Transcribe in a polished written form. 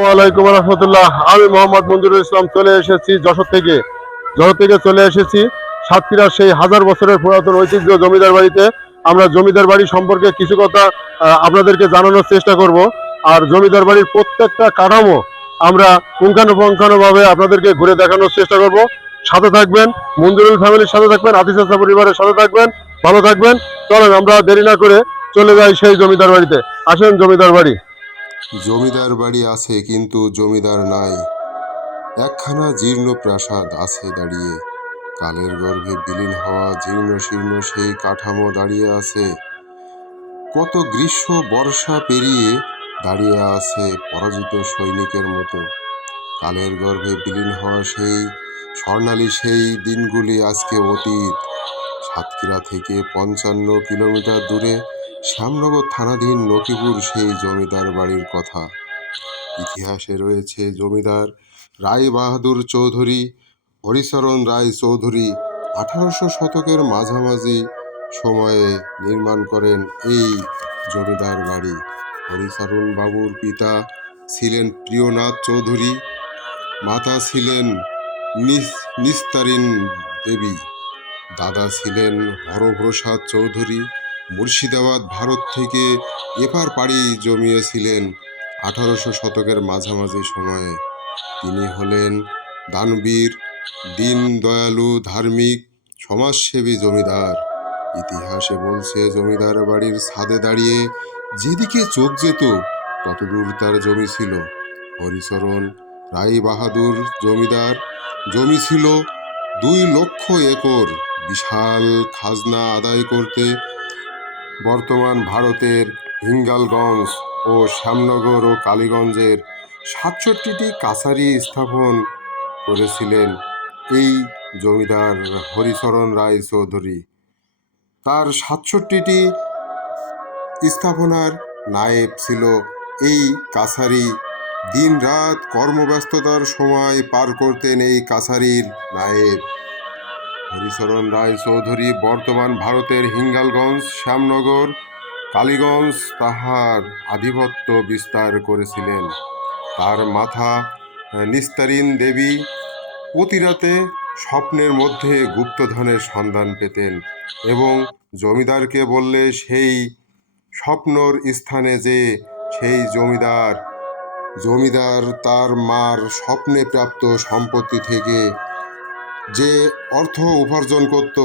ওয়ালাইকুম রহমতুল্লাহ। আমি মোহাম্মদ মঞ্জুরুল ইসলাম চলে এসেছি যশোর থেকে চলে এসেছি সাতক্ষীরার সেই হাজার বছরের পুরাতন ঐতিহ্য জমিদার বাড়িতে। আমরা জমিদার বাড়ি সম্পর্কে কিছু কথা আপনাদেরকে জানানোর চেষ্টা করব। আর জমিদার বাড়ির প্রত্যেকটা কাঠামো আমরা পুঙ্খানুপুঙ্খানুভাবে আপনাদেরকে ঘুরে দেখানোর চেষ্টা করব। সাথে থাকবেন, মঞ্জুরুল ফ্যামিলির সাথে থাকবেন, আতিস চাচা পরিবারের সাথে থাকবেন। ভালো থাকবেন। চলেন আমরা দেরি না করে চলে যাই সেই জমিদার বাড়িতে। আসেন জমিদার বাড়ি। জমিদার বাড়ি আছে কিন্তু জমিদার নাই। একখানা জীর্ণ প্রাসাদ আছে দাঁড়িয়ে, কালের গর্ভে বিলীন হওয়া জীর্ণ শীর্ণ সেই কাঠামো দাঁড়িয়ে আছে। কত গ্রীষ্ম বর্ষা পেরিয়ে দাঁড়িয়ে আছে পরাজিত সৈনিকের মতো। কালের গর্ভে বিলীন হওয়া সেই স্বর্ণালী সেই দিনগুলি আজকে অতীত। সাতক্ষীরা থেকে ৫৫ কিলোমিটার দূরে শ্যামনগর থানাধীন নকিপুর সেই জমিদার বাড়ির কথা। ইতিহাসে রয়েছে জমিদার রায় বাহাদুর চৌধুরী, হরিচরণ রায় চৌধুরী ১৮০০ শতকের মাঝামাঝি সময়ে নির্মাণ করেন এই জমিদার বাড়ি। হরিচরণ বাবুর পিতা ছিলেন প্রিয়নাথ চৌধুরী, মাতা ছিলেন নিস্তারিণ দেবী, দাদা ছিলেন হরপ্রসাদ চৌধুরী। মুর্শিদাবাদ ভারত থেকে এপার পাড়ি জমিয়েছিলেন ১৮০০ শতকের মাঝামাঝি সময়ে। তিনি হলেন দানবীর, দীনদয়ালু, ধার্মিক, সমাজসেবী জমিদার। ইতিহাসে বলছে জমিদার বাড়ির ছাদে দাঁড়িয়ে যেদিকে চোখ যেত ততদূর তার জমি ছিল। হরিচরণ রায় বাহাদুর জমিদার জমি ছিল ২ লক্ষ একর। বিশাল খাজনা আদায় করতে বর্তমান ভারতের হিঙ্গলগঞ্জ ও শ্যামনগর ও কালীগঞ্জের ৬৭টি কাছারি স্থাপন করেছিলেন এই জমিদার হরিচরণ রায় চৌধুরী। তার ৬৭টি স্থাপনার নায়েব ছিল এই কাছারি। দিন রাত কর্মব্যস্ততার সময় পার করতেন এই কাছারির নায়েব। হরিচরণ রায় চৌধুরী বর্তমান ভারতের হিঙ্গলগঞ্জ, শ্যামনগর, কালীগঞ্জ তাহার আধিপত্য বিস্তার করেছিলেন। তার মাতা নিস্তারিণ দেবী প্রতি রাতে স্বপ্নের মধ্যে গুপ্তধনের সন্ধান পেতেন এবং জমিদারকে বললে সেই স্বপ্নর স্থানে যে সেই জমিদার তার মার স্বপ্নে প্রাপ্ত সম্পত্তি থেকে যে অর্থ উপার্জন করত